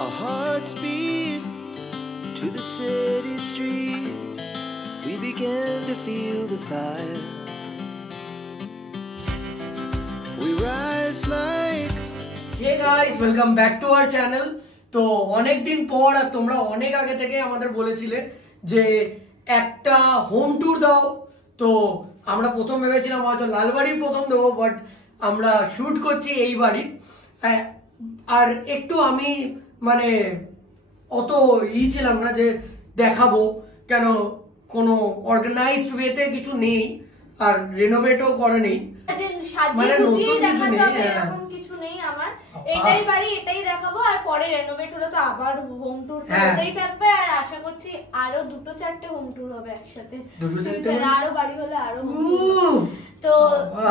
Our hearts beat to the city streets. We began to feel the fire. We rise like Hey guys, welcome back to our channel. তো অনেক দিন পর আর তোমরা অনেক আগে থেকে আমাদের বলেছিলে যে একটা হোম ট্যুর দাও। তো আমরা প্রথম ভেবেছিলাম হয়তো লালবাড়ির প্রথম দেবো, বাট আমরা শুট করছি এই বাড়ি। আর একটু আমি মানে অত ছিলাম না যে দেখাবো, কেন কোনো অর্গানাইজড ওয়েতে কিছু নেই আর রেনোভেটও করে নেই, মানে নতুন কিছু নেই, কিছু নেই আমার। এটাই বাড়ি, এটাই দেখাবো, আর পরে রেনোভেট হলে তো আবার হোম ট্যুর হতেই থাকবে। আর আশা করছি আরো 2-4টে হোম ট্যুর হবে একসাথে, আরো বাড়ি হলে আরো। তো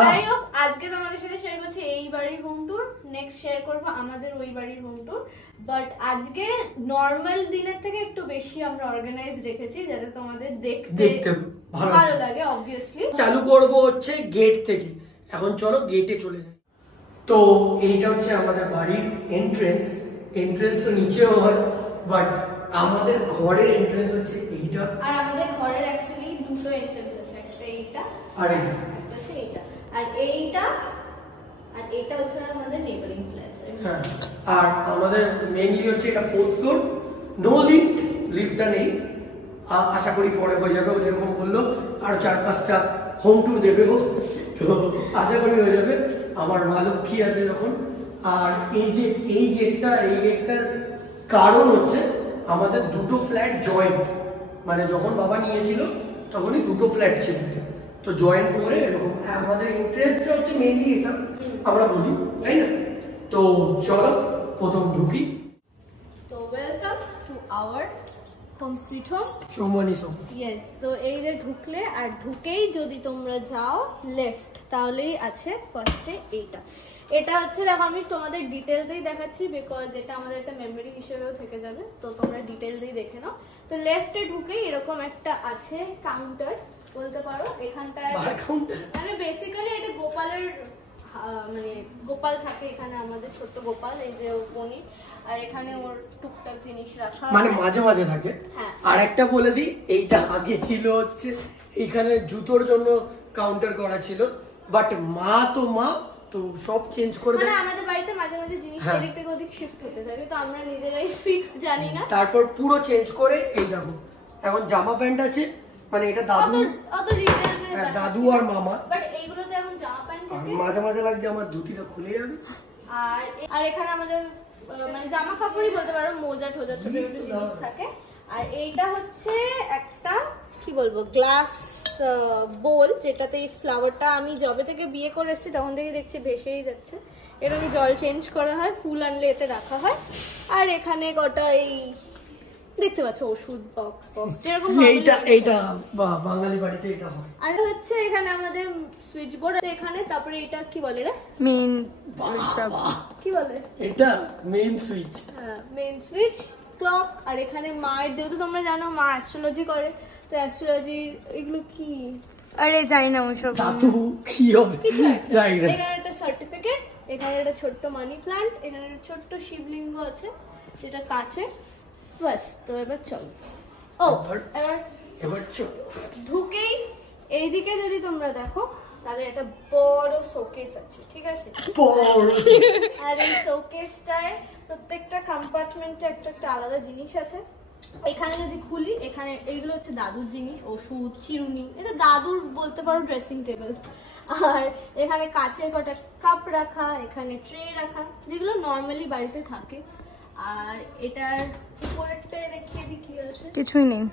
যাই হোক, আজকে তোমাদের সাথে শেয়ার করছি এই বাড়ির হোম ট্যুর, নেক্সট শেয়ার করবো আমাদের ওই বাড়ির হোম ট্যুর। বাট আজকে নর্মাল দিনের থেকে একটু বেশি আমরা অর্গানাইজ রেখেছি যাতে তোমাদের দেখতে ভালো লাগে। অবভিয়াসলি চালু করবো হচ্ছে গেট থেকে। এখন চলো গেটে চলে যাই। তো এইটা হচ্ছে আমাদের বাড়ির এন্ট্রেন্স। এন্ট্রেন্স তো নিচেও হয়, বাট আমাদের ঘরের এন্ট্রেন্স হচ্ছে এইটা। আর আমাদের ঘরের অ্যাকচুয়ালি দুটো এন্ট্রেন্স আছে, একটা এইটা আর এইটা, একটা হচ্ছে এইটা। আর এইটা আর এটা হচ্ছে আমাদের নেবারিং ফ্ল্যাটস। হ্যাঁ, আর আমাদের মেইনলি হচ্ছে এটা 4th ফ্লোর, নো লিফট, লিফটটা নেই। আশা করি পরে হয়ে যাবে, ও যেরকম বললো আরো 4-5টা হোম ট্যুর দেবে ও, তো আশা করি হয়ে যাবে। আমার মা লক্ষ্মী আছে যখন। আর এই যে এই গেটটার কারণ হচ্ছে আমাদের দুটো ফ্ল্যাট জয়েন্ট, মানে যখন বাবা নিয়েছিল তখনই দুটো ফ্ল্যাট ছিল, তো জয়েন্ট করে এরকম। আমাদের এন্ট্রেন্সটা হচ্ছে মেইনলি এটা আমরা বলি, তাই না? তো চলো প্রথম ঢুকি। তো welcome to our home sweet home Somani Som. Yes, তো এই যে ঢুকলে আর ঢুকেই যদি তোমরা যাও লেফট, তাহলেই আছে ফার্স্টে এইটা। এটা হচ্ছে, দেখো আমি তোমাদের ডিটেলসেই দেখাচ্ছি বিকজ এটা আমাদের একটা মেমোরি হিসেবেও থেকে যাবে, তো তোমরা ডিটেলসেই দেখে নাও। তো লেফটে ঢুকেই এরকম একটা আছে কাউন্টার বলতে পারো। এখানটায় মানে বেসিক্যালি এটা গোপালের, মানে গোপাল থাকে এখানে, আমাদের ছোট্ট গোপাল, এই যে ওর পনির, আর এখানে ওর টুকটাক জিনিস রাখা, মানে মাঝে মাঝে থাকে। হ্যাঁ, আর একটা বলে দিই, এইটা আগে ছিল হচ্ছে এইখানে জুতোর জন্য কাউন্টার করা ছিল, বাট মা তো সব চেঞ্জ করে দেয়। মানে আমাদের বাড়িতে মাঝে মাঝে জিনিস এদিক থেকে ওদিক শিফট হতে থাকে, তো আমরা নিজেরাই ফিক্স জানি না। তারপর পুরো চেঞ্জ করে এই দেখো এখন জামা প্যান্ট আছে, মানে এটা দাদু, অত ডিটেইলস দাদু আর মামা। বাট এইগুলোতে এখন জামা প্যান্ট থাকে, মাঝে মাঝে লাগছে আমার ধুতিটা খুলে যাবে। আর এখানে আমাদের মানে জামা কাপড়ই বলতে পারো, মোজা ঠোজা ছোট ছোট জিনিস থাকে। আর এইটা হচ্ছে একটা কি বলবো গ্লাস বোল, যেটাতে এই ফ্লাওয়ারটা আমি যবে থেকে বিয়ে করে এসেছি তখন থেকে দেখছি ভেসেই যাচ্ছে। এরকম জল চেঞ্জ করা হয়, ফুল আনলে এতে রাখা হয়। আর এখানে কটা এই দেখতে পাচ্ছ ওষুধ বক্স যেরকম এইটা বাঙালি বাড়িতে এটা হয়। আর হচ্ছে এখানে আমাদের সুইচ বোর্ড এখানে, তারপরে এটা কি বলে রে, মেইন কি বলে এটা মেইন সুইচ। হ্যাঁ, মেইন সুইচ, ক্লক। আর এখানে মায়ের, যেহেতু তোমরা জানো মা অ্যাস্ট্রোলজি করে, তো অ্যাস্ট্রোলজির এগুলো কি আরে জানি না ওসব দাদু কি হবে জানি না। এখানে একটা সার্টিফিকেট, এখানে একটা ছোট্ট মানি প্ল্যান্ট, এখানে একটা ছোট্ট শিবলিঙ্গ আছে যেটা কাছে। বাস, তো এবার চলো। ও এবার চলো ঢুকেই এইদিকে যদি তোমরা দেখো তাহলে একটা বড় শোকেস আছে, ঠিক আছে? আর এই শোকেসটায় প্রত্যেকটা কম্পার্টমেন্টে একটা একটা আলাদা জিনিস আছে। এখানে যদি খুলি, এখানে এইগুলো হচ্ছে দাদুর জিনিস, ওষুধ, চিরুনি, এটা দাদুর বলতে পারো ড্রেসিং টেবিল। আর এখানে কাছের কটা কাপ রাখা, এখানে ট্রে রাখা, যেগুলো নর্মালি বাড়িতে থাকে। আর এটার উপরেরটা দেখিয়ে দিই কি আছে, কিছুই নেই।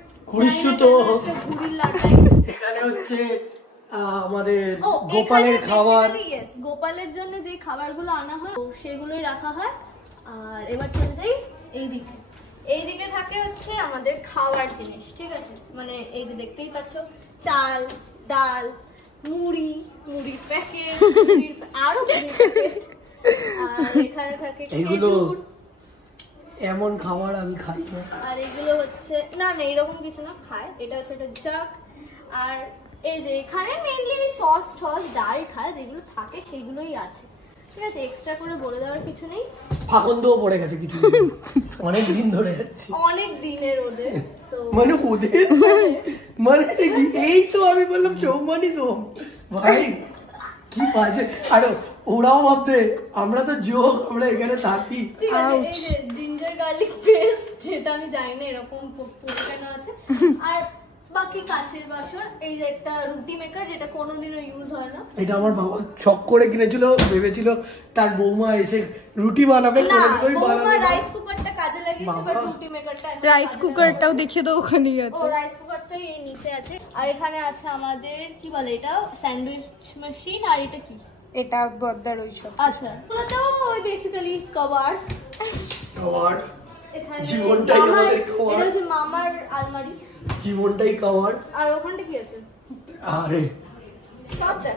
এখানে হচ্ছে আমাদের গোপালের খাবার, গোপালের জন্য যে খাবারগুলো আনা হয় সেগুলোই রাখা হয়। আর এবার চলে যাই এইদিকে। এইদিকে থাকে হচ্ছে আমাদের খাওয়ার জিনিস, ঠিক আছে? মানে এই যে দেখতেই পাচ্ছ, চাল, ডাল, মুড়ির প্যাকেট, আরো প্যাকেট। আর এখানে থাকে এগুলো এমন খাবার আমি খাই না। আর এগুলো হচ্ছে না এইরকম কিছু না, খায়। এটা হচ্ছে একটা জাগ। আর এই যে এখানে মেইনলি সস টস ডাল খায়, যেগুলো থাকে সেগুলোই আছে। ঠিক আছে, এক্সট্রা করে বলে দেওয়ার কিছু নেই। ফাকন্দও পড়ে গেছে কিছু, অনেক দিন ধরে যাচ্ছে, অনেক দিনের ওদের। তো মানে ওদের মানে কি, এই তো আমি বললাম চৌমানি তো ভাই কি বাজে। আর ওরাও ভাবতে আমরা তো যোগ, আমরা এখানে থাকি। ঠিক আছে, এই যে জিঞ্জার গার্লিক পেস্ট, যেটা আমি জানি না এরকম কেন আছে। আর বাকি কাঁচের বাসন, এই যে একটা রুটি মেকার যেটা কোনোদিনও ইউজ হয় না। এটা আমার বাবা শখ করে কিনেছিল, ভেবেছিল তার বৌমা এসে রুটি বানাবে, বৌমা রাইস কুকারটা কাজে লাগিয়েছে, বাট রুটি মেকারটা, রাইস কুকারটাও দেখিয়ে দাও, ওখানেই আছে। ও রাইস কুকারটাই এই নিচে আছে। আর এখানে আছে আমাদের কি বলে এটা, স্যান্ডউইচ মেশিন। আর এটা কি, এটা বদ্দার ওইসব। আচ্ছা তো ওই বেসিক্যালি কভার। এখানে জীবনটাই আমাদের কভার, এটা হচ্ছে মামার আলমারি, জীবনটাই কভার। আর ওখানটা কি আছে, আরে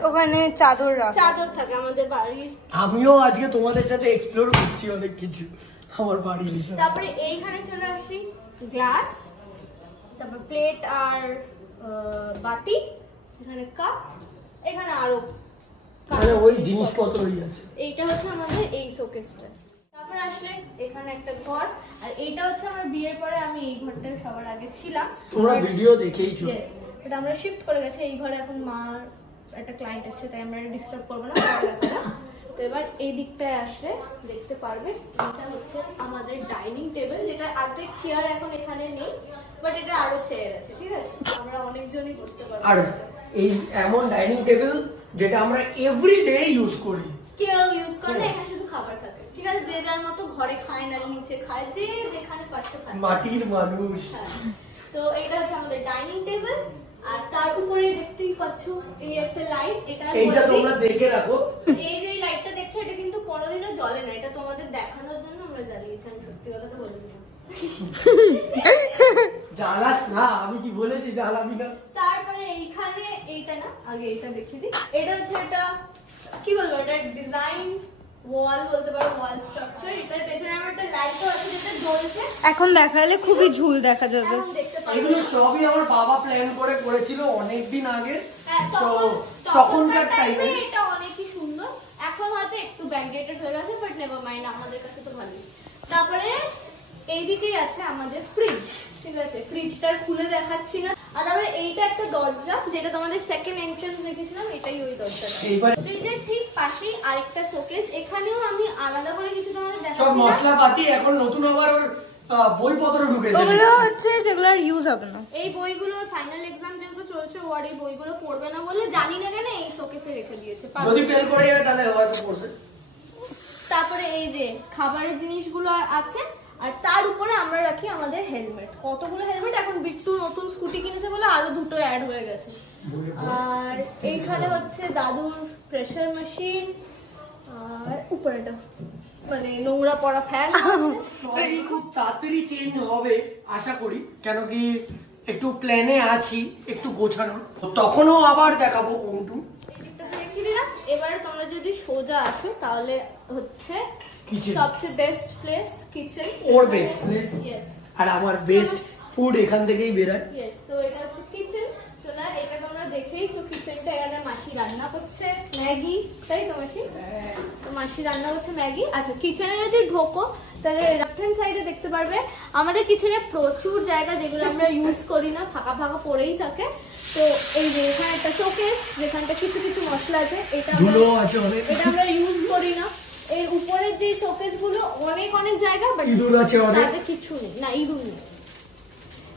ওখানে চাদর রাখা, চাদর থাকে আমাদের বাড়ির। আমিও আজকে তোমাদের সাথে এক্সপ্লোর করছি অনেক কিছু আমার বাড়ির। তারপরে এইখানে চলে আসি গ্লাস, তারপর প্লেট আর বাটি, এখানে কাপ, এখানে আরো মানে ওই জিনিসপত্রই আছে। এইটা হচ্ছে আমাদের এই শোকেসটা। তারপর আসলে এখানে একটা ঘর, আর এইটা হচ্ছে আমার বিয়ের পরে আমি এই ঘরটায় সবার আগে ছিলাম, তোমরা ভিডিও দেখেইছো। ইয়েস, এটা আমরা শিফট করে গেছি এই ঘরে। এখন মার একটা ক্লায়েন্ট আছে, তাই আমরা ডিস্টার্ব করবো না, ভালো লাগবে না। তো এবার এই দিকটায় আসলে দেখতে পারবে, এটা হচ্ছে আমাদের ডাইনিং টেবিল, যেটা অর্ধেক চেয়ার এখন এখানে নেই, বাট এটা আরো চেয়ার আছে, ঠিক আছে, আমরা অনেকজনই করতে পারবো। আর এই এমন ডাইনিং টেবিল যেটা আমরা এভরিডে ইউজ করি, কেউ ইউজ করে না, এখানে শুধু খাবার থাকে, ঠিক আছে, যে যার মতো ঘরে খায় না নিচে খায়, যে যেখানে পাচ্ছে খায়, মাটির মানুষ। তো এটা হচ্ছে আমাদের ডাইনিং টেবিল। আর তার উপরে দেখতেই পাচ্ছ এই একটা লাইট, এইটা তোমরা দেখে রাখো। এই যে লাইটটা দেখছো, এটা কিন্তু কোনোদিনও জ্বলে না, এটা তোমাদের দেখানোর জন্য আমরা জ্বালিয়েছি, আমি সত্যি কথাটা বলে দিলাম। জ্বালাস না, আমি কি বলেছি জ্বালাবি না। তারপরে এইখানে এইটা না, আগে এটা দেখিয়ে দিই, এটা হচ্ছে এটা কি বলবো, এটা ডিজাইন ওয়াল বলতে পারো, ওয়াল স্ট্রাকচার। এটার পেছনে আমার একটা লাইটও আছে যেটা জ্বলছে, এখন দেখালে খুবই ঝুল দেখা যাবে। এখন দেখতে পারো। এগুলো সবই আমার বাবা প্ল্যান করে করেছিল অনেকদিন আগে, হ্যাঁ, তো তখনকার তখনকার টাইমে টাইমে এটা অনেকই সুন্দর। এখন হয়তো একটু ব্যাকডেটেড হয়ে গেছে, বাট নেভার মাইন্ড, আমাদের কাছে তো ভালোই। তারপরে এইদিকেই আছে আমাদের ফ্রিজ, ঠিক আছে, ফ্রিজটা খুলে দেখাচ্ছি না। আর তারপরে এইটা একটা দরজা, যেটা তোমাদের সেকেন্ড এন্ট্রান্স দেখেছিলাম, এটাই ওই দরজাটা। ফ্রিজের ঠিক পাশেই আরেকটা শোকেস, এখানেও আমি আলাদা করে কিছু তোমাদের সব দেখাচ্ছি না। মশলাপাতি এখন নতুন আবার ওর বইপত্র ঢুকেছে, ওগুলো হচ্ছে যেগুলোর ইউজ হবে না। এই বইগুলোর ফাইনাল এক্সাম যেহেতু চলছে, ওয়ার্ড এই বইগুলো পড়বে না বলে জানি না কেন এই শোকেসে রেখে দিয়েছে। যদি ফেল করে যায় তাহলে হয়তো পড়বে। তারপরে এই যে খাবারের জিনিসগুলো আছে, আর তার উপরে আমরা রাখি আমাদের হেলমেট। কতগুলো হেলমেট, এখন বিট্টু নতুন স্কুটি কিনেছে বলে আরো দুটো অ্যাড হয়ে গেছে। আর এইখানে হচ্ছে দাদুর প্রেসার মেশিন, আর উপরেটা মানে নোংরা পড়া ফ্যান। সবই খুব তাড়াতাড়ি চেঞ্জ হবে আশা করি, কেন কি একটু প্ল্যানে আছি একটু গোছানো, তখনও আবার দেখাবো অংটু। দেখিয়ে দিলাম। এবারে তোমরা যদি সোজা আসো তাহলে হচ্ছে কিচেন, সবচেয়ে বেস্ট প্লেস কিচেন, ওর বেস্ট প্লেস, ইয়েস, আর আমার বেস্ট ফুড এখান থেকেই বেরোয়। ইয়েস। তো এটা হচ্ছে কিচেন, চলো এটা তোমরা দেখেইছো কিচেনটা। এখানে মাসি রান্না করছে ম্যাগি, তাই তো মাসি? তো মাসি রান্না করছে ম্যাগি। আচ্ছা, কিচেনে যদি ঢোকো তাহলে লেফট হ্যান্ড সাইডে দেখতে পারবে আমাদের কিচেনে প্রচুর জায়গা যেগুলো আমরা ইউজ করি না, ফাঁকা ফাঁকা পড়েই থাকে। তো এই যে এখানে একটা শোকেস, যেখানটা কিছু কিছু মশলা আছে, এটা আমরা ইউজ করি না। এর উপরের যে শোকেস গুলো অনেক অনেক জায়গা, বাট ইঁদুর আছে অনেক, তাতে কিছু নেই, না ইঁদুর নেই।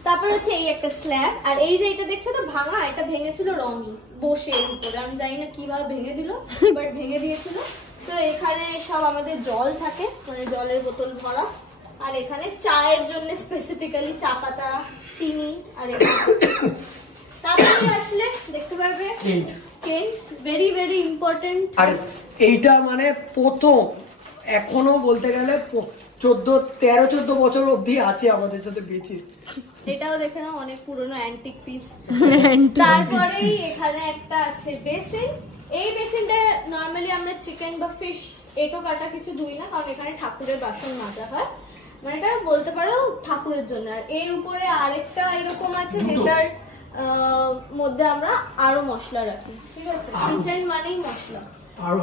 তারপর হচ্ছে এই একটা স্ল্যাব, আর এই যে এটা দেখছো তো ভাঙা, এটা ভেঙেছিল রমি বসে এর উপরে, আমি জানি না কিভাবে ভেঙে দিল, বাট ভেঙে দিয়েছিল। তো এখানে সব আমাদের জল থাকে, মানে জলের বোতল ভরা, আর এখানে চায়ের জন্য স্পেসিফিক্যালি চা পাতা, চিনি, আর তারপরে আসলে দেখতে পারবে কেন্ট, ভেরি ভেরি ইম্পর্টেন্ট। আর এইটা মানে প্রথম, এখনো বলতে গেলে 13-14 বছর অবধি আছে আমাদের সাথে বেঁচে। এটাও দেখে নাও, অনেক পুরনো অ্যান্টিক পিস। তারপরেই এখানে একটা আছে বেসিন। এই বেসিনটা নর্মালি আমরা চিকেন বা ফিশ এটো কাটা কিছু ধুই না, কারণ এখানে ঠাকুরের বাসন মাজা হয়, মানে এটা বলতে পারো ঠাকুরের জন্য। আর এর উপরে আরেকটা এরকম আছে যেটার মধ্যে আমরা আরো মশলা রাখি, ঠিক আছে, কিচেন মানেই মশলা।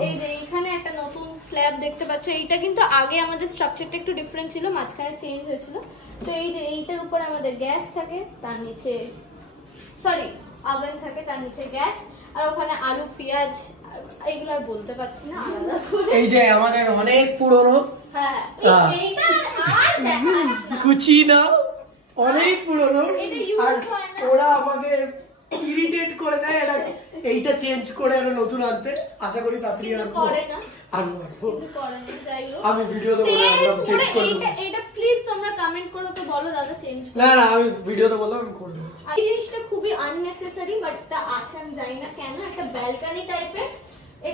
এই যে এখানে একটা নতুন স্ল্যাব দেখতে পাচ্ছ, এইটা কিন্তু আগে আমাদের স্ট্রাকচারটা একটু ডিফারেন্ট ছিল, মাঝখানে চেঞ্জ হয়েছিল। তো এই যে এইটার উপরে আমাদের গ্যাস থাকে, তার নিচে ওভেন থাকে, তার নিচে গ্যাস, আর ওখানে আলু পেঁয়াজ এইগুলো আর বলতে পারছি না আলাদা করে। এই যে আমাদের অনেক পুরনো, হ্যাঁ এইটা আর দেখাস না, কুচি না অনেক পুরনো, এটা ইউজ আর হয় না। ওরা আমাকে ইরিটেট করে দেয় এটা এইটা চেঞ্জ করে একটা নতুন আনতে। আশা করি তাড়াতাড়ি কিন্তু করে না, আনবো। কিন্তু করে না, যাই হোক। আমি ভিডিওতে বললাম আমরা চেঞ্জ করে দেব। এটা প্লিজ তোমরা কমেন্ট করো তো, বলো দাদা চেঞ্জ করো। না না আমি ভিডিওতে বললাম আমি করে দেব। এই জিনিসটা খুবই আননেসেসারি, বাট তা আছে আমি জানি না কেন, একটা ব্যালকনি টাইপের।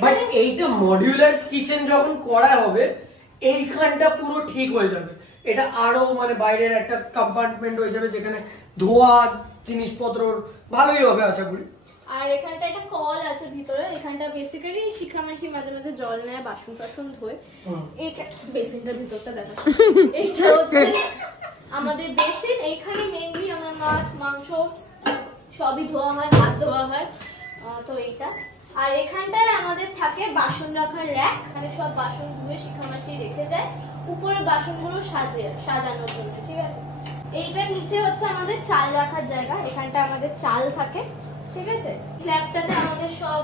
বাট এইটা মডিউলার কিচেন যখন করা হবে এইখানটা পুরো ঠিক হয়ে যাবে, এটা আরো মানে বাইরের একটা কম্পার্টমেন্ট হয়ে যাবে যেখানে ধোয়া জিনিসপত্র ভালোই হবে আশা করি। আর এখানটা একটা কল আছে ভিতরে, এখানটা বেসিক্যালি শিখামাসি মাঝে মাঝে জল নেয়, বাসন টাসন ধোয়। এটা বেসিনটার ভিতরটা দেখা, এইটা হচ্ছে আমাদের বেসিন। এইখানে মেইনলি আমরা মাছ মাংস সবই ধোয়া হয়, হাত ধোয়া হয়। তো এইটা, আর এখানটায় আমাদের থাকে বাসন রাখার র্যাক, মানে সব বাসন ধুয়ে শিখামাসি রেখে যায়, উপরে বাসনগুলো সাজানোর জন্য, ঠিক আছে। এইটার নিচে হচ্ছে আমাদের চাল রাখার জায়গা, এখানটা আমাদের চাল থাকে, ঠিক আছে। স্ল্যাবটাতে আমাদের সব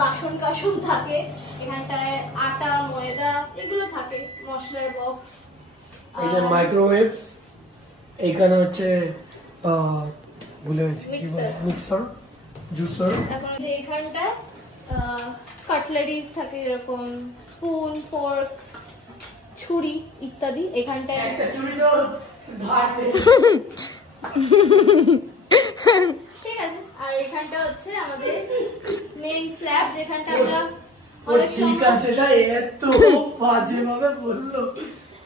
বাসন কাসন থাকে, এখানটায় আটা ময়দা এগুলো থাকে, মশলার বক্স। এই যে মাইক্রোওয়েভ, এইখানে হচ্ছে ভুলে গেছি মিক্সার জুসার। এখন এইখানটায় কাটলারিজ থাকে, এরকম স্পুন ফোর্ক ছুরি ইত্যাদি। এখানটায় একটা চুরি তো ধার নেই। ঠিক আছে। আর এখানটা হচ্ছে আমাদের মেইন স্ল্যাব, যেখানটা আমরা ঠিক আছে, না এত বাজে ভাবে বললো,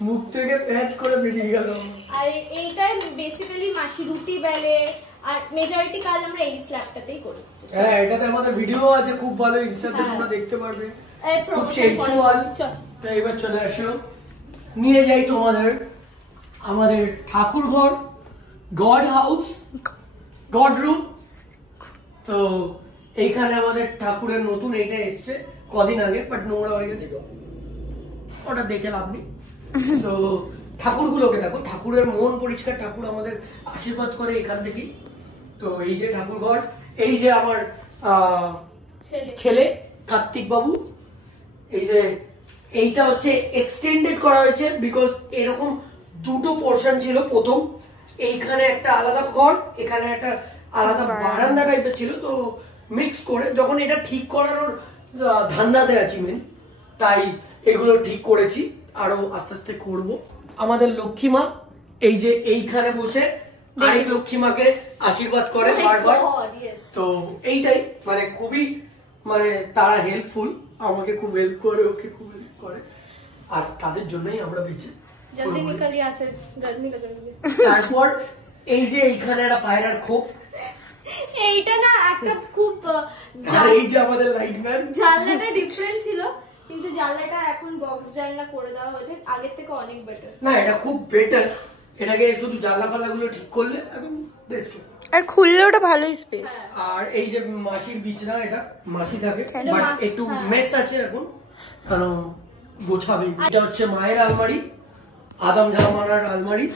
মুখ থেকে প্যাচ করে বেরিয়ে গেল। আর এইটাই বেসিক্যালি মাসি রুটি বেলে, আর মেজরিটি কাজ আমরা এই স্ল্যাবটাতেই করি। হ্যাঁ, এটাতে আমাদের ভিডিও আছে খুব ভালো, ইনস্টাতে তোমরা দেখতে পারবে, খুব প্রমোশন সেক্সুয়াল। তো এবার চলে আসো, নিয়ে যাই তোমাদের আমাদের ঠাকুর ঘর, গড হাউস, গড রুম। তো এইখানে আমাদের ঠাকুরের নতুন এইটা এসছে কদিন আগে, বাট নোংরা হয়ে গেছে, ওটা দেখে লাভ নেই। তো ঠাকুরগুলোকে দেখো, ঠাকুরের মন পরিষ্কার, ঠাকুর আমাদের আশীর্বাদ করে এখান থেকেই। তো এই যে ঠাকুর ঘর, এই যে আমার ছেলে কার্তিক বাবু, এই যে এইটা হচ্ছে এক্সটেন্ডেড করা হয়েছে বিকজ এরকম দুটো পোর্শন ছিল। প্রথম এইখানে একটা আলাদা ঘর, এখানে একটা আলাদা বারান্দা টাইপের ছিল, তো মিক্স করে যখন এটা ঠিক করানোর ধান্দাতে আছি মেন, তাই এগুলো ঠিক করেছি, আরো আস্তে আস্তে করব। আমাদের লক্ষ্মী মা এই যে এইখানে বসে আরেক লক্ষ্মী মাকে আশীর্বাদ করে বারবার। তো এইটাই মানে খুবই মানে তারা হেল্পফুল, আমাকে খুব হেল্প করে, ওকে খুব হেল্প করে, আর তাদের জন্যই আমরা বেঁচে। জলদি নিকালি আছে, জলদি নিকালি। তারপর এই যে এইখানে একটা পায়রার খোপ, এইটা না একটা খুব, আর এই যে আমাদের লাইটম্যান। জানলাটা ডিফারেন্ট ছিল, কিন্তু জানলাটা এখন বক্স জানলা করে দেওয়া হয়েছে, আগের থেকে অনেক বেটার। না এটা খুব বেটার, এটাকে শুধু জানলা ফাল্লাগুলো ঠিক করলে এখন বেস্ট। আর খুললে ওটা ভালোই স্পেস। আর এই যে মাসির বিছনা, এটা মাসি থাকে, বাট একটু মেস আছে এখন, কারণ গোছাবে। এটা হচ্ছে মায়ের আলমারি, আদম জামানার আলমারি,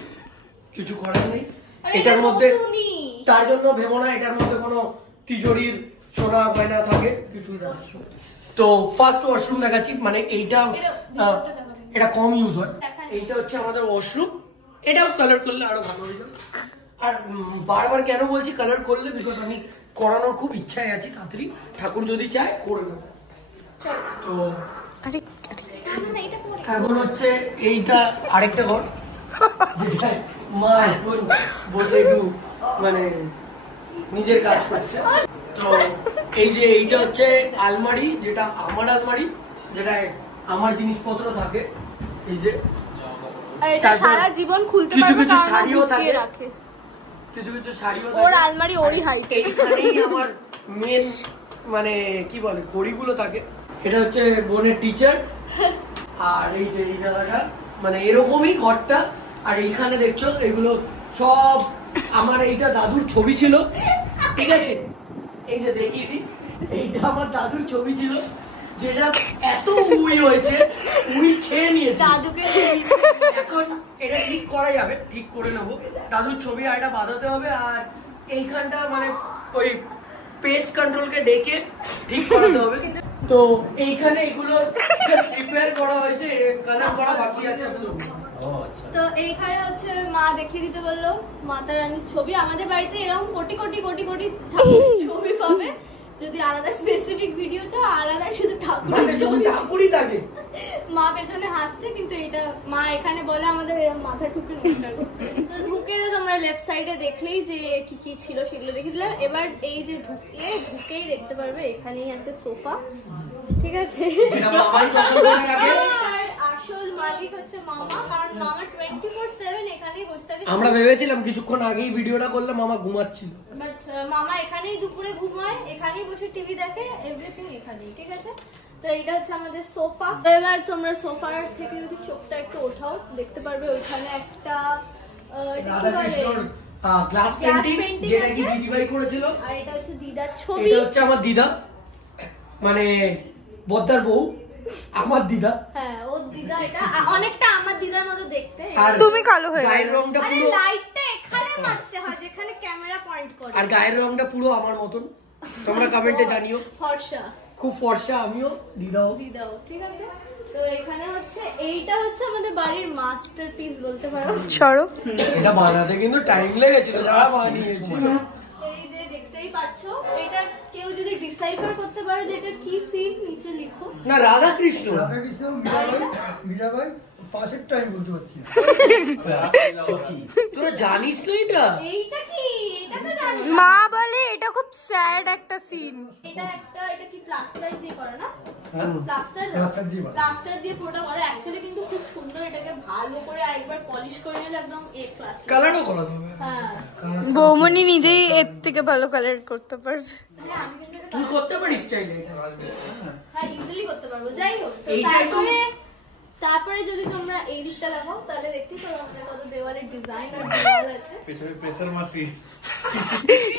কিছু করার নেই এটার মধ্যে, তার জন্য ভেবো না এটার মধ্যে কোনো তিজোরির সোনা গয়না থাকে, কিছু। তো ফার্স্ট ওয়াশরুম দেখাচ্ছি, মানে এইটা এটা কম ইউজ হয়। এইটা হচ্ছে আমাদের ওয়াশরুম, এটাও কালার করলে আরো ভালো হয়ে যাবে। আর বারবার কেন বলছি কালার করলে, বিকজ আমি করানোর খুব ইচ্ছায় আছি, তাড়াতাড়ি ঠাকুর যদি চায় করে নেব। তো এখন হচ্ছে এইটা আরেকটা ঘর, যেটা মা এখন বসে একটু মানে নিজের কাজ করছে। তো এই যে এইটা হচ্ছে আলমারি, যেটা আমার আলমারি, যেটা আমার জিনিসপত্র থাকে। এই যে এটা সারা জীবন খুলতে পারবে, কিছু কারণ শাড়িও গুছিয়ে থাকে, রাখে, কিছু শাড়িও ওর থাকে। আলমারি ওরই হাইটে। এইখানেই আমার মেন মানে কি বলে ঘড়িগুলো থাকে। এটা হচ্ছে বোনের টিচার, আর এই যে এই জায়গাটা মানে এরকমই ঘরটা। আর এইখানে দেখছো এগুলো সব আমার, এইটা দাদুর ছবি ছিল, ঠিক আছে। এই যে দেখিয়ে দিই, এইটা আমার দাদুর ছবি ছিল, যেটা এত উই হয়েছে, উই খেয়ে নিয়েছে দাদুকে। এখন এটা ঠিক করা যাবে, ঠিক করে নেবো। দাদুর ছবি আর এটা বাঁধাতে হবে, আর এইখানটা মানে ওই পেস্ট কন্ট্রোলকে ডেকে ঠিক করাতে হবে। তো এইখানে এগুলো জাস্ট রিপেয়ার করা হয়েছে, কালার করা বাকি আছে। তো এইখানে হচ্ছে মা দেখিয়ে দিতে বললো মাতা রানীর ছবি। আমাদের বাড়িতে এরকম কোটি কোটি কোটি কোটি ঠাকুরের ছবি পাবে। যদি আলাদা স্পেসিফিক ভিডিও চাও, আলাদা শুধু ঠাকুরের ছবি। ঠাকুরই থাকে। মা পেছনে হাসছে, কিন্তু এটা মা এখানে বলে আমাদের এরকম মাথা ঠুকে তো ঢুকে তোমরা লেফট সাইডে দেখলেই যে কি কি ছিল সেগুলো দেখে দিলাম। এবার এই যে ঢুকেই দেখতে পারবে এখানেই আছে সোফা, ঠিক আছে। আসল মালিক হচ্ছে মামা, কারণ মামা 24/7 এখানেই বসে থাকে। আমরা ভেবেছিলাম কিছুক্ষণ আগেই ভিডিওটা করলে মামা ঘুমাচ্ছিল, বাট মামা এখানেই দুপুরে ঘুমায়, এখানেই বসে টিভি দেখে, এভরিথিং এখানেই, ঠিক আছে। তো এটা হচ্ছে আমাদের সোফা। এবার তোমরা সোফার থেকে যদি চোখটা একটু ওঠাও দেখতে পারবে ওইখানে একটা গ্লাস পেইন্টিং, যেটা কি দিদিভাই করেছিল। আর এটা হচ্ছে দিদার ছবি। এটা হচ্ছে আমার দিদা, মানে বদ্দার বউ, আমার দিদা। হ্যাঁ, ও দিদা। এটা অনেকটা আমার দিদার মতো দেখতে। আর তুমি কালো হয়ে গায়ের রংটা আরে পুরো, লাইটটা এখানে মারতে হয় যেখানে ক্যামেরা পয়েন্ট করে। আর গায়ের রংটা পুরো আমার মতন। তোমরা কমেন্টে জানিও। ফর্সা, খুব ফর্সা, আমিও দিদাও। ঠিক আছে। তো এখানে হচ্ছে এইটা হচ্ছে আমাদের বাড়ির মাস্টারপিস বলতে পারো। সরো। এটা বানাতে কিন্তু টাইম লেগেছিল, যারা বানিয়েছিল। এই যে দেখতেই পাচ্ছো, এটা কেউ যদি ডিসাইফার করতে পারে যে এটা কি সিন, নিচে লিখো। না, রাধা কৃষ্ণ মীরাবাই পাশের টাইম বলতে পারছি না। তোরা জানিস না এটা? এইটা কি? এটা তো জানি। মা বলে এটা খুব স্যাড একটা সিন। এটা কি প্লাস্টার দিয়ে করে না? প্লাস্টার দিয়ে পুরোটা করে। অ্যাকচুয়ালি কিন্তু খুব সুন্দর। এটাকে ভালো করে আরেকবার পলিশ করে নিলে একদম এ ক্লাস। কালারও করা যাবে। হ্যাঁ, বৌমনি নিজেই এর থেকে ভালো কালার করতে পারবে। হ্যাঁ, আমি কিন্তু এটা তুই করতে পারিস চাইলে এটা। হ্যাঁ, ইজিলি করতে পারবো। যাই হোক, তো এইটা তারপরে যদি তোমরা এই দিকটা দেখো তাহলে দেখতেই পারো আমাদের কত দেওয়ালের ডিজাইন আর দেওয়াল আছে। পেছনে প্রেসার মেশিন,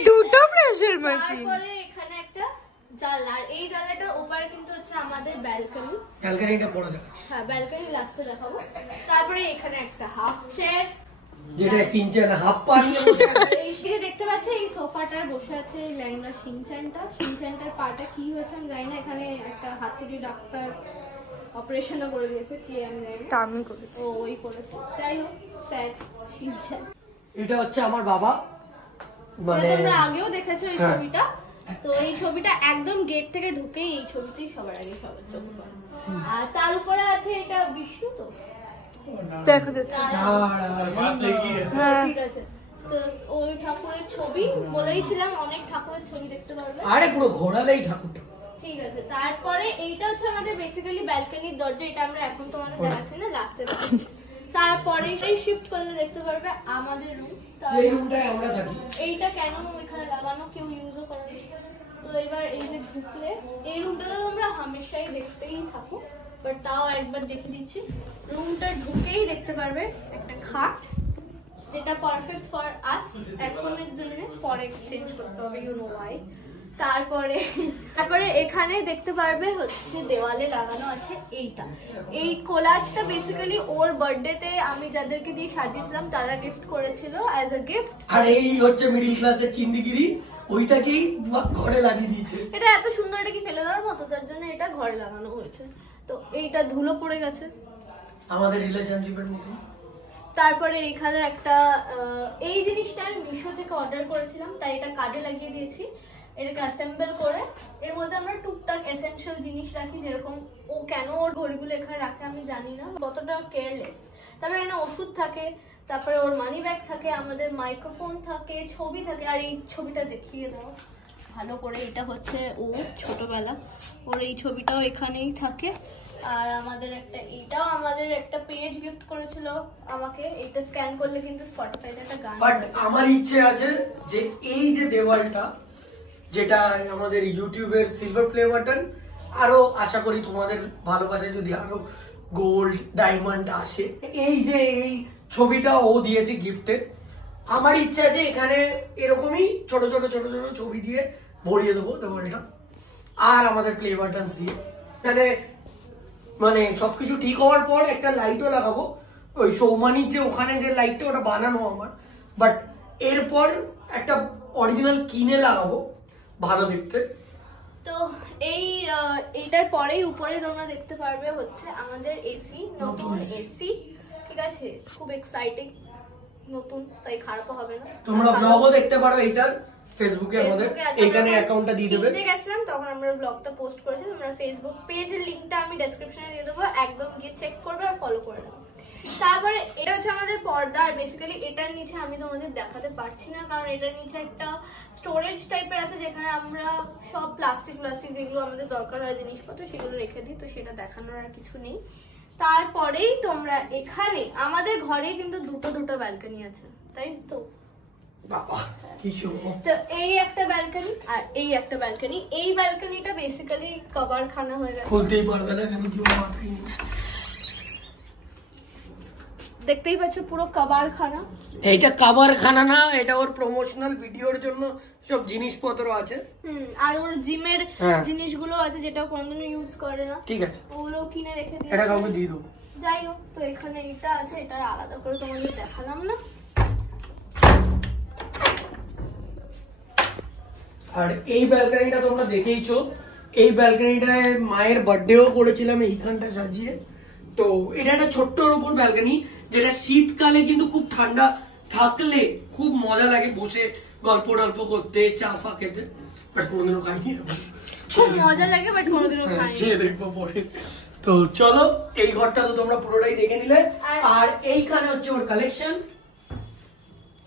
দুটো প্রেসার মেশিন। তারপরে এখানে একটা জানলা, আর এই জানলাটার ওপারে কিন্তু হচ্ছে আমাদের ব্যালকনি। ব্যালকনিটা পড়ে দেখ, হ্যাঁ, ব্যালকনি লাস্টে দেখাবো। তারপরে এখানে একটা হাফ চেয়ার, যেটা সিনচান হাফ পা নিয়ে বসে আছে। এই যে দেখতে পাচ্ছ এই সোফাটার বসে আছে ল্যাংড়া শিনচানটার পাটা কি হয়েছে আমি জানি না। এখানে একটা হাতুড়ি ডাক্তার অপারেশনও করে দিয়েছে, কি আমি জানি না। আমি করেছি। ওই করেছে। যাই হোক, স্যাড শিনচান। এটা হচ্ছে আমার বাবা, মানে তোমরা আগেও দেখেছো এই হ্যাঁ। ছবিটা। তো এই ছবিটা একদম গেট থেকে ঢুকেই এই ছবিটাই সবার আগে সবার চোখে পড়ে। আর তার উপরে আছে এটা বিষ্ণু, তো দেখা যাচ্ছে। ঠিক আছে। তো ওই ঠাকুরের ছবি বলেইছিলাম, অনেক ঠাকুরের ছবি দেখতে পারবে। আরে পুরো ঘোরালেই ঠাকুরটা। ঠিক আছে। তারপরে এইটা হচ্ছে আমাদের বেসিক্যালি ব্যালকনির দরজা। এটা আমরা এখন তোমাদের দেখাচ্ছি না, লাস্টে দেখাচ্ছি। তারপরে এই শিফট করলে দেখতে পারবে আমাদের রুম। এই রুমটায় আমরা থাকি। এইটা কেন এখানে লাগানো, কেউ ইউজও করে না। তো এবার এই যে ঢুকলে এই রুমটা তো তোমরা হামেশাই দেখতেই থাকো, বাট তাও একবার দেখে দিচ্ছি। রুমটা ঢুকেই দেখতে পারবে একটা খাট, যেটা পারফেক্ট ফর আস এখনের জন্য, পরে চেঞ্জ করতে হবে, ইউ নো ওয়াই। তারপরে এখানে দেখতে পারবে হচ্ছে দেওয়ালে লাগানো আছে এইটা। এই কোলাজটা বেসিক্যালি ওর বার্থডেতে আমি যাদেরকে দিয়ে সাজিয়েছিলাম তারা গিফট করেছিল অ্যাজ আ গিফট। আর এই হচ্ছে মিডিল ক্লাসের চিন্দিগিরি, ওইটাকেই ঘরে লাগিয়ে দিয়েছে। এটা এত সুন্দর, এটা কি ফেলে দেওয়ার মতো, তার জন্য এটা ঘরে লাগানো হয়েছে। তো এইটা ধুলো পড়ে গেছে আমাদের রিলেশনশিপের মতো। তারপরে এখানে একটা এই জিনিসটা আমি মিশো থেকে অর্ডার করেছিলাম, তাই এটা কাজে লাগিয়ে দিয়েছি। এটাকে অ্যাসেম্বল করে এর মধ্যে আমরা টুকটাক এসেনশিয়াল জিনিস রাখি, যেরকম ও কেন ওর ঘড়িগুলো এখানে রাখে আমি জানি না, কতটা কেয়ারলেস। তারপরে এখানে ওষুধ থাকে, তারপরে ওর মানি ব্যাগ থাকে, আমাদের মাইক্রোফোন থাকে, ছবি থাকে। আর এই ছবিটা দেখিয়ে দাও ভালো করে, এটা হচ্ছে ও ছোটবেলা, ওর এই ছবিটাও এখানেই থাকে। আর আমাদের এইটাও আমাদের একটা পেজ গিফট করেছিল আমাকে। এটা স্ক্যান করলে কিন্তু স্পটিফাইতে একটা গান। বাট আমার ইচ্ছে আছে যে এই যে দেওয়ালটা, যেটা আমাদের ইউটিউবের সিলভার প্লে বাটন, আরো আশা করি তোমাদের ভালোবাসায় যদি আরো গোল্ড ডায়মন্ড আসে, এই যে এই ছবিটা ও দিয়েছে গিফটে, আমার ইচ্ছা আছে এখানে এরকমই ছোট ছোট ছোট ছোট ছবি দিয়ে ভরিয়ে দেবো দেওয়ালটা। আর আমাদের প্লে বাটনস দিয়ে। এখানে মানে সবকিছু ঠিক হওয়ার পর একটা লাইটও লাগাবো, ওই সৌমানির যে ওখানে যে লাইটটা ওটা বানানো আমার, বাট এরপর একটা অরিজিনাল কিনে লাগাবো ভালো দেখতে। তো এইটার পরেই উপরে তোমরা দেখতে পারবে হচ্ছে আমাদের এসি, নতুন এসি, ঠিক আছে? খুব এক্সাইটিং, নতুন, তাই খারাপও হবে না। তোমরা ব্লগও দেখতে পারো এইটার ফেসবুকে, আমাদের এখানে অ্যাকাউন্টটা দিয়ে দেবে। কিনতে গেছিলাম তখন আমরা ব্লগটা পোস্ট করেছি, তোমরা ফেসবুক পেজের লিংকটা আমি ডেসক্রিপশনে দিয়ে দেবো, একদম গিয়ে চেক করবে আর ফলো করে দেবো। তারপরে এটা হচ্ছে আমাদের পর্দা, আর বেসিক্যালি এটার নিচে আমি তোমাদের দেখাতে পারছি না কারণ এটার নিচে একটা স্টোরেজ টাইপের আছে যেখানে আমরা সব প্লাস্টিক যেগুলো আমাদের দরকার হয় জিনিসপত্র সেগুলো রেখে দিই, তো সেটা দেখানোর আর কিছু নেই। তারপরেই তোমরা এখানে আমাদের ঘরে কিন্তু দুটো ব্যালকনি আছে, তাই তো? তো এই একটা ব্যালকনি আর এই একটা ব্যালকনি। এই ব্যালকনিটা বেসিক্যালি কভার খানা হয়ে গেছে, খুলতেই পারবে না কেন কি মাথায় নেই। দেখতেই পাচ্ছ পুরো কভার খানা। এইটা কভার খানা না, এটা ওর প্রমোশনাল ভিডিওর জন্য সব জিনিসপত্র আছে। আর ওর জিমের জিনিসগুলো আছে যেটা কোনোদিনও ইউজ করে না, ঠিক আছে, ওগুলো কিনে রেখে দিই, এটা কাউকে দিয়ে দেবো। যাই হোক, তো এখানে এটা আছে, এটা আলাদা করে তোমাদের দেখালাম না। আর এই ব্যালকনিটা তোমরা দেখেইছো, এই ব্যালকনিটায় মায়ের বার্থডেও করেছিলাম এইখানটা সাজিয়ে। তো এটা একটা ছোট্টর উপর ব্যালকনি, যেটা শীতকালে কিন্তু খুব ঠান্ডা থাকলে খুব মজা লাগে বসে গল্প টল্প করতে, চা ফা খেতে, বাট কোনোদিনও খাইনি। খুব মজা লাগে বাট কোনোদিনও খাইনি, খেয়ে দেখবো পরে। তো চলো, এই ঘরটা তো তোমরা পুরোটাই দেখে নিলে। আর এইখানে হচ্ছে ওর কালেকশন,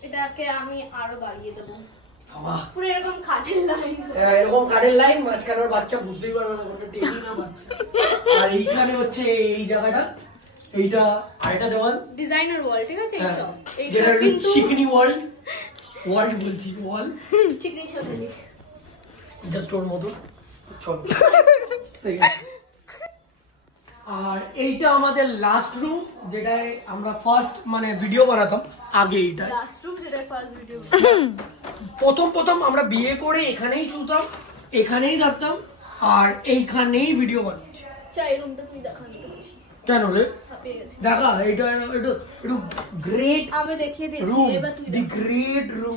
এটাকে আমি আরো বাড়িয়ে দেবো, বাহ পুরো এরকম খাটের লাইন, এরকম কাঠের লাইন, মাঝখানে ওর বাচ্চা বুঝতেই পারবে না ওটা টেবিল না বাচ্চা। আর এইখানে হচ্ছে এই জায়গাটা, এইটা আরেকটা দেওয়াল, ডিজাইনার ওয়াল, ঠিক আছে? এইসব যেটা চিকনি ওয়াল বলছি, ওয়াল চিকনি সবজি জাস্ট ওর মতো। চল, আর এইটা আমাদের লাস্ট রুম, যেটায় আমরা ফার্স্ট মানে ভিডিও বানাতাম আগে। এইটা লাস্ট রুম, যেটা ফার্স্ট ভিডিও। প্রথম আমরা বিয়ে করে এখানেই শুতাম, এখানেই থাকতাম, আর এইখানেই ভিডিও বানাচ্ছি। চাই রুমটা তুই দেখানো কেন রে? হাঁপিয়ে গেছি। দেখা, এটা একটু গ্রেট আমি দেখিয়ে দিয়েছি, রুম, এবার তুই দি গ্রেট রুম।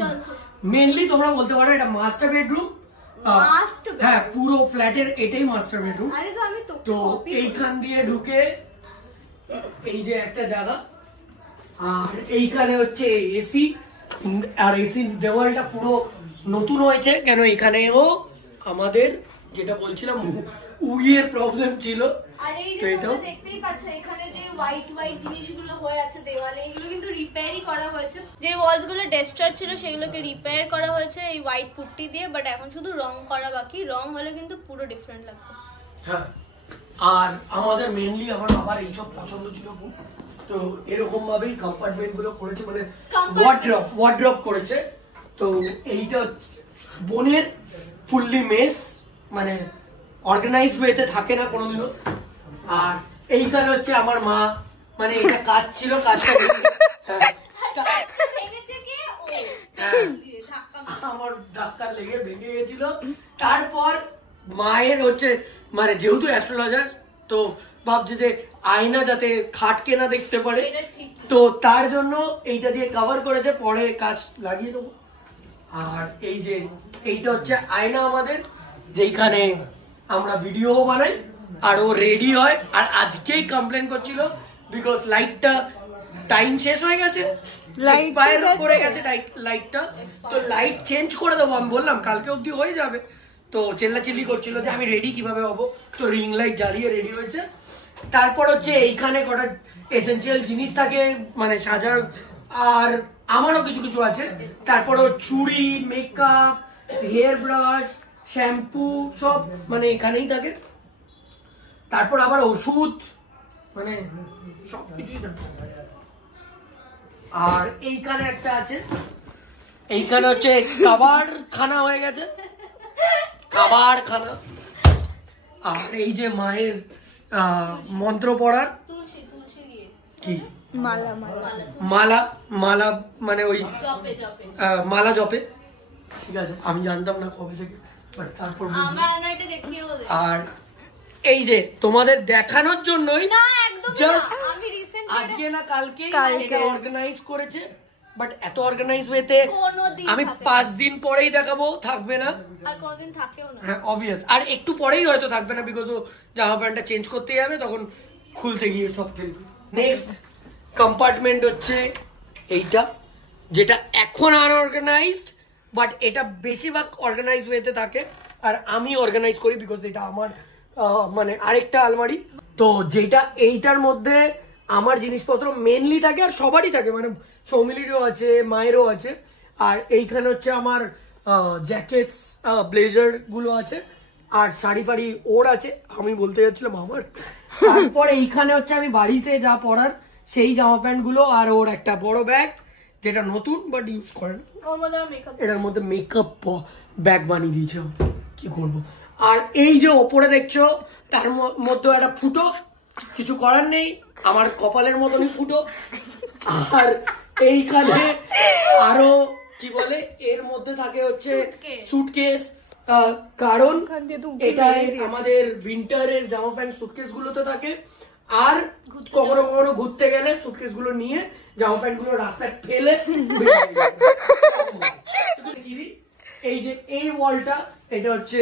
মেইনলি তোমরা বলতে পারো এটা মাস্টার বেডরুম। হ্যাঁ, পুরো ফ্ল্যাটের এটাই মাস্টার বেডরুম। আরে তো আমি তো এইখান দিয়ে ঢুকে এই যে একটা জায়গা, আর এইখানে হচ্ছে এসি, আর এসির দেওয়ালটা পুরো নতুন হয়েছে। কেন এখানেও আমাদের যেটা বলছিলাম উইয়ের প্রবলেম ছিল, আর এই যে তোমরা দেখতেই পাচ্ছ এখানে যে হোয়াইট জিনিসগুলো হয়ে আছে দেওয়ালে, এগুলো কিন্তু রিপেয়ারই করা হয়েছে। যে ওয়ালস গুলো ডেস্ট্রয়েড ছিল সেগুলোকে রিপেয়ার করা হয়েছে এই হোয়াইট পুট্টি দিয়ে, বাট এখন শুধু রং করা বাকি। রং হলে কিন্তু পুরো ডিফারেন্ট লাগবে। হ্যাঁ, আর আমাদের মেইনলি আমার বাবার এইসব পছন্দ ছিল খুব, তো এরকম ভাবেই কম্পার্টমেন্ট গুলো করেছে, মানে ওয়ার্ড্রপ করেছে। তো এইটা বোনের ফুললি মেস, মানে অর্গানাইজ ওয়েতে থাকে না কোনোদিনও। আর এইখানে হচ্ছে আমার মা, মানে এটা কাজ ছিল, কাজটা আমার ধাক্কা লেগে ভেঙে গেছিল। তারপর মায়ের হচ্ছে মানে যেহেতু অ্যাস্ট্রোলজার, তো ভাবছে যে আয়না যাতে খাটকে না দেখতে পারে, তো তার জন্য এইটা দিয়ে কভার করেছে, পরে কাজ লাগিয়ে দেবো। আর এই যে এইটা হচ্ছে আয়না আমাদের, যেখানে আমরা ভিডিও বানাই আর ও রেডি হয়। আর আজকেই কমপ্লেন করছিল বিকজ লাইটটা টাইম শেষ হয়ে গেছে, এক্সপায়ার করে গেছে লাইটটা, তো লাইট চেঞ্জ করে দেবো। আমি বললাম কালকে অবধি হয়ে যাবে, তো চেল্লাচিল্লি করছিল যে আমি রেডি কিভাবে হবো, তো রিং লাইট জ্বালিয়ে রেডি হয়েছে। তারপর হচ্ছে এইখানে কটা এসেনশিয়াল জিনিস থাকে মানে সাজার, আর আমারও কিছু কিছু আছে। তারপর চুড়ি, মেকআপ, হেয়ার ব্রাশ, শ্যাম্পু সব মানে এখানেই থাকে। তারপর আবার ওষুধ, মানে সবকিছুই থাকে। আর এইখানে একটা আছে, এইখানে হচ্ছে খাবার খানা হয়ে গেছে, খাবার খানা। আর এই যে মায়ের মন্ত্র পড়ার কি মালা, মালা মানে ওই মালা জপে, ঠিক আছে, আমি জানতাম না কবে থেকে। বাট তারপর আমরা আলমারিটা দেখিয়েও দেব। আর এই যে তোমাদের দেখানোর জন্যই না একদম না, জাস্ট আমি রিসেন্ট আজকে না কালকে কালকে। এটা অর্গানাইজ করেছে, বাট এত অর্গানাইজ ওয়েতে কোনোদিন আমি থাকে 5 দিন পরেই দেখাবো, থাকবে না। আর কোনোদিন থাকেও না। হ্যাঁ অবভিয়াস, আর একটু পরেই হয়তো থাকবে না, বিকজ ও জামা প্যান্টটা চেঞ্জ করতে যাবে, তখন খুলতে গিয়ে সব দেখবে। নেক্সট কম্পার্টমেন্ট হচ্ছে এইটা, যেটা এখন আনঅর্গানাইজড, বাট এটা বেশিরভাগ অর্গানাইজ ওয়েতে থাকে, আর আমি অর্গানাইজ করি বিকজ এটা আমার মানে আরেকটা আলমারি। তো যেটা এইটার মধ্যে আমার জিনিসপত্র মেনলি থাকে, আর সবারই থাকে, মানে সৌমিলিরও আছে, মায়েরও আছে। আর এইখানে হচ্ছে আমার জ্যাকেটস, ব্লেজার গুলো আছে, আর শাড়ি ফাড়ি ওর আছে, আমি বলতে যাচ্ছিলাম আমার। তারপরে এইখানে হচ্ছে আমি বাড়িতে যা পরার সেই জামা প্যান্ট গুলো, আর ওর একটা বড় ব্যাগ যেটা নতুন বাট ইউজ করে না, ওর মধ্যে আমার মেকআপ। এটার মধ্যে মেকআপ ব্যাগ বানিয়ে দিয়েছে, কি করব। আর এই যে ওপরে দেখছো তার মধ্যে একটা ফুটো, কিছু করার নেই, আমার কপালের মতনই ফুটো। আর এইখানে আরো কি বলে, এর মধ্যে থাকে হচ্ছে সুটকেস, কারণ এটা আমাদের উইন্টারের জামা প্যান্ট সুটকেস গুলোতে থাকে, আর কখনো কখনো ঘুরতে গেলে সুটকেস গুলো নিয়ে জামা প্যান্ট গুলো রাস্তায় ফেলে এই যে এই ওয়ালটা, এটা হচ্ছে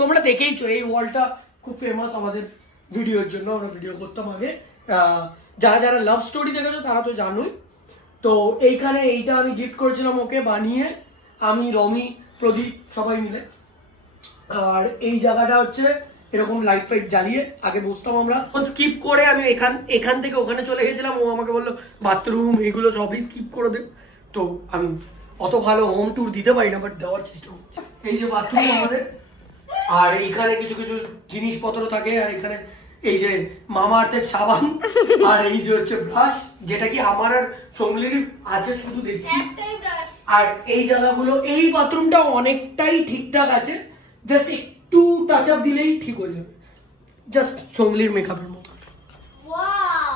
তোমরা দেখেইছো, এই ওয়ালটা খুব ফেমাস আমাদের ভিডিওর জন্য, আমরা ভিডিও করতাম আগে। যারা যারা লাভ স্টোরি দেখেছো তারা তো জানোই। তো এইখানে এইটা আমি গিফট করেছিলাম ওকে বানিয়ে, আমি, রমি, প্রদীপ সবাই মিলে। আর এই জায়গাটা হচ্ছে এরকম লাইট ফাইট জ্বালিয়ে আগে বসতাম আমরা, স্কিপ করে আমি এখান থেকে ওখানে চলে গেছিলাম। ও আমাকে বললো বাথরুম এগুলো সবই স্কিপ করে দে। তো আমি অত ভালো হোম ট্যুর দিতে পারি না, বাট দেওয়ার চেষ্টা করছি। এই যে বাথরুম আমাদের, আর এইখানে কিছু কিছু জিনিসপত্র থাকে, আর এখানে এই যে মামা আর্থের সাবান, আর এই যে হচ্ছে ব্রাশ, যেটা কি আমার আর সৌমিলির আছে শুধু দেখছি। আর এই জায়গাগুলো, এই বাথরুমটা অনেকটাই ঠিকঠাক আছে, জাস্ট একটু টাচ আপ দিলেই ঠিক হয়ে যাবে, জাস্ট সৌমিলির মেকআপের মতো,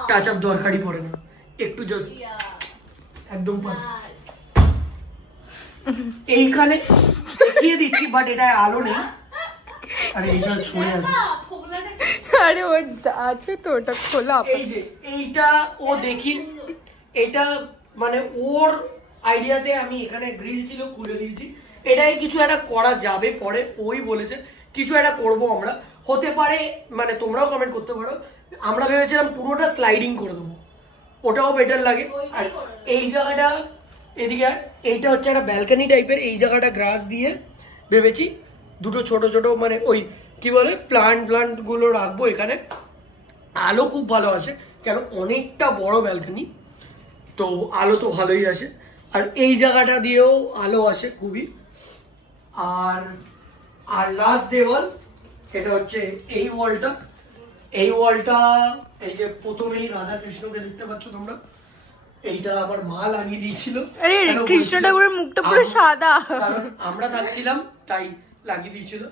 টাচ আপ দরকারই পড়ে না, একটু জাস্ট একদম এইখানে দেখিয়ে দিচ্ছি, বাট এটা আলো নেই। আরে এইটা ছড়ে আছে, আরে ওর আছে তো, ওটা খোলা। এই যে এইটা ও দেখি, এটা মানে ওর আইডিয়াতে আমি এখানে গ্রিল ছিল খুলে দিয়েছি। এটাই কিছু একটা করা যাবে পরে, ওই বলেছে কিছু একটা করবো আমরা, হতে পারে মানে তোমরাও কমেন্ট করতে পারো। আমরা ভেবেছিলাম পুরোটা স্লাইডিং করে দেবো, ওটাও বেটার লাগে। আর এই জায়গাটা এদিকে, এইটা হচ্ছে একটা ব্যালকনি টাইপের, এই জায়গাটা গ্রাস দিয়ে ভেবেছি দুটো ছোট ছোট মানে ওই কি বলে প্লান্ট গুলো রাখবো এখানে। আলো খুব ভালো আসে, কেন অনেকটা বড় ব্যালকনি, তো আলো তো ভালোই আসে। আর এই জায়গাটা দিয়েও আলো আসে খুবই। আর আর লাস্ট দেওয়াল, এটা হচ্ছে এই ওয়ালটা। এই ওয়ালটা এই যে প্রথমেই রাধা কৃষ্ণকে দেখতে পাচ্ছ তোমরা, এইটা আমার মা লাগিয়ে দিয়েছিল। আরে কৃষ্ণ ঠাকুরের মুখটা পুরো সাদা, কারণ আমরা থাকছিলাম তাই লাগিয়ে দিয়েছিল।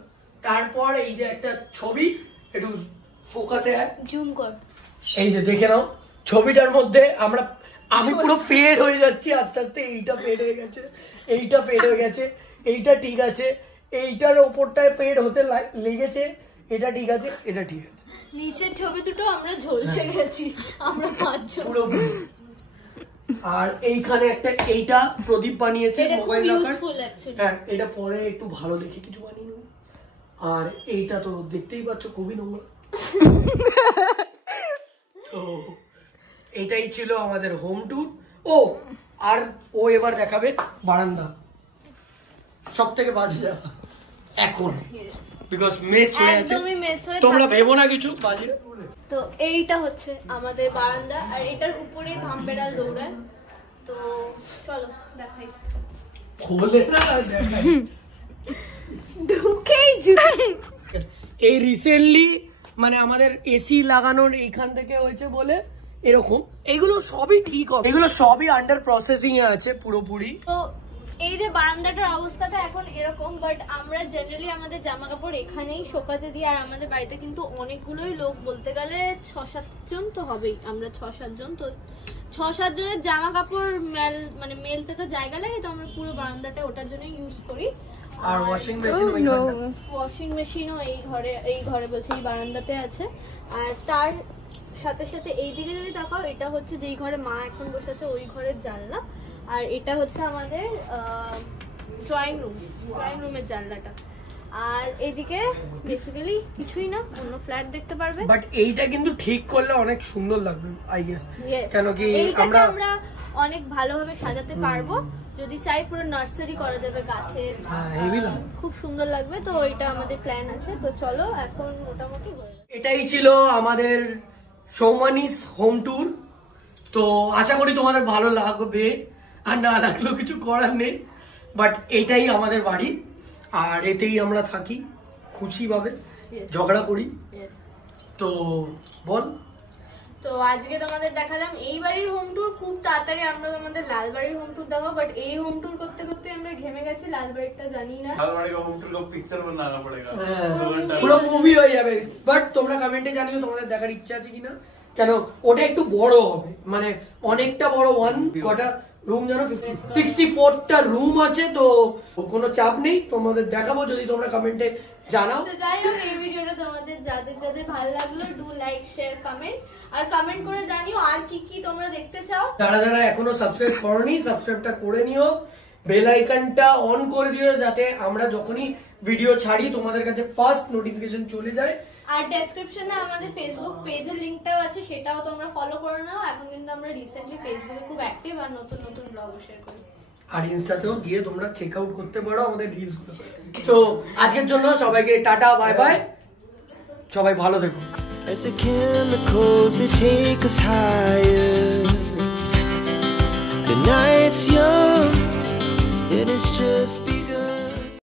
তারপর এই যে একটা ছবি, একটু ফোকাসে জুম কর, এই যে দেখে নাও ছবিটার মধ্যে আমি পুরো ফেড হয়ে যাচ্ছি আস্তে আস্তে। এইটা ফেড হয়ে গেছে, এইটা ফেড হয়ে গেছে, এইটা ঠিক আছে, এইটার ওপরটায় ফেড হতে লেগেছে, এটা ঠিক আছে, এটা ঠিক আছে। নিচের ছবি দুটো আমরা ঝলসে গেছি, আমরা পাঁচজন পুরো। আর এইখানে একটা, এইটা প্রদীপ বানিয়েছে মোবাইল রাখার। হ্যাঁ, এটা পরে একটু ভালো দেখে কিছু বানিয়ে নেব। আর এইটা তো দেখতেই পাচ্ছ খুবই নোংরা। তো এটাই ছিল আমাদের হোম ট্যুর। ও আর ও এবার দেখাবে বারান্দা, সব থেকে বাজে জায়গা এখন, বিকজ মেস হয়ে আছে। তোমরা ভেবো না কিছু বাজে। তো এইটা হচ্ছে আমাদের বারান্দা, আর এটার উপরে ভামবেড়াল দৌড়ায়। তো চলো দেখাই, খোলে না দেখাই। ঢুকেই এই রিসেন্টলি মানে আমাদের এসি লাগানোর এইখান থেকে হয়েছে বলে এরকম, এগুলো সবই ঠিক হবে, এগুলো সবই আন্ডার প্রসেসিং এ আছে পুরোপুরি। তো এই যে বারান্দাটার অবস্থাটা এখন এরকম, বাট আমরা জেনারেলি আমাদের জামা কাপড় এখানেই শোকাতে দিই। আর আমাদের বাড়িতে কিন্তু অনেকগুলোই লোক, বলতে গেলে 6-7 জন তো হবেই, আমরা 6-7 জন, তো 6-7 জনের জামা কাপড় মানে মেলতে তো জায়গা লাগে, তো আমরা পুরো বারান্দাটা ওটার জন্য ইউজ করি। আর ওয়াশিং মেশিন ওয়াশিং মেশিনও এই ঘরে বলছে এই বারান্দাতে আছে। আর তার সাথে সাথে এই দিকে যদি তাকাও, এটা হচ্ছে যেই ঘরে মা এখন বসে আছে ওই ঘরের জানলা। আর এটা হচ্ছে আমাদের ড্রয়িং রুমের জানলাটা। আর এদিকে বেসিক্যালি কিছুই না, অন্য ফ্ল্যাট দেখতে পারবে। বাট এইটা কিন্তু ঠিক করলে অনেক সুন্দর লাগবে আই গেস, কেন কি আমরা অনেক ভালোভাবে সাজাতে পারবো। যদি চাই পুরো নার্সারি করে দেবে গাছের, খুব সুন্দর লাগবে। তো এটা আমাদের প্ল্যান আছে। তো চলো এখন মোটামুটি হয়ে যাবে। এটাই ছিল আমাদের সৌমানিস হোম ট্যুর। তো আশা করি তোমাদের ভালো লাগবে, আর না লাগলেও কিছু করার নেই। বাট এটাই আমাদের বাড়ি, আর এতেই আমরা থাকি খুশি ভাবে, ঝগড়া করি। তো বল, তো আজকে তোমাদের দেখালাম এই বাড়ির হোম ট্যুর। খুব তাড়াতাড়ি আমরা তোমাদের লাল বাড়ির হোম ট্যুর দেবো। বাট এই হোম ট্যুর করতে করতে আমরা ঘেমে গেছি, লাল বাড়িটা জানি না। লাল বাড়ি का होम टूर का पिक्चर बनाना पड़ेगा, পুরো মুভি হয়ে যাবে। বাট তোমরা কমেন্টে জানিও তোমাদের দেখার ইচ্ছা আছে কিনা, কেন ওটা একটু বড় হবে, মানে অনেকটা বড়। কটা রুম জানো? 64টা রুম আছে। তো কোনো চাপ নেই, তোমাদের দেখাবো যদি তোমরা কমেন্টে জানাও। তো যাই হোক, এই ভিডিওটা তোমাদের যাদের ভালো লাগলো ডু লাইক শেয়ার কমেন্ট, আর কমেন্ট করে জানিও আর কি কি তোমরা দেখতে চাও। যারা এখনো সাবস্ক্রাইব করোনি, সাবস্ক্রাইবটা করে নিও, বেল আইকনটা অন করে দিও, যাতে আমরা যখনই ভিডিও ছাড়ি তোমাদের কাছে ফার্স্ট নোটিফিকেশন চলে যায়। আর ডেসক্রিপশনে আমাদের ফেসবুক পেজের লিংকটাও আছে, সেটাও তোমরা ফলো করে নাও। এখন কিন্তু আমরা রিসেন্টলি ফেসবুকে খুব অ্যাক্টিভ, আর নতুন নতুন ব্লগ শেয়ার করি। আর ইনস্টাতেও গিয়ে তোমরা চেক আউট করতে পারো আমাদের রিলস গুলো। তো আজকের জন্য সবাইকে টাটা, বাই বাই, সবাই ভালো থেকো। As the chemicals they take us higher, the night's young, it is just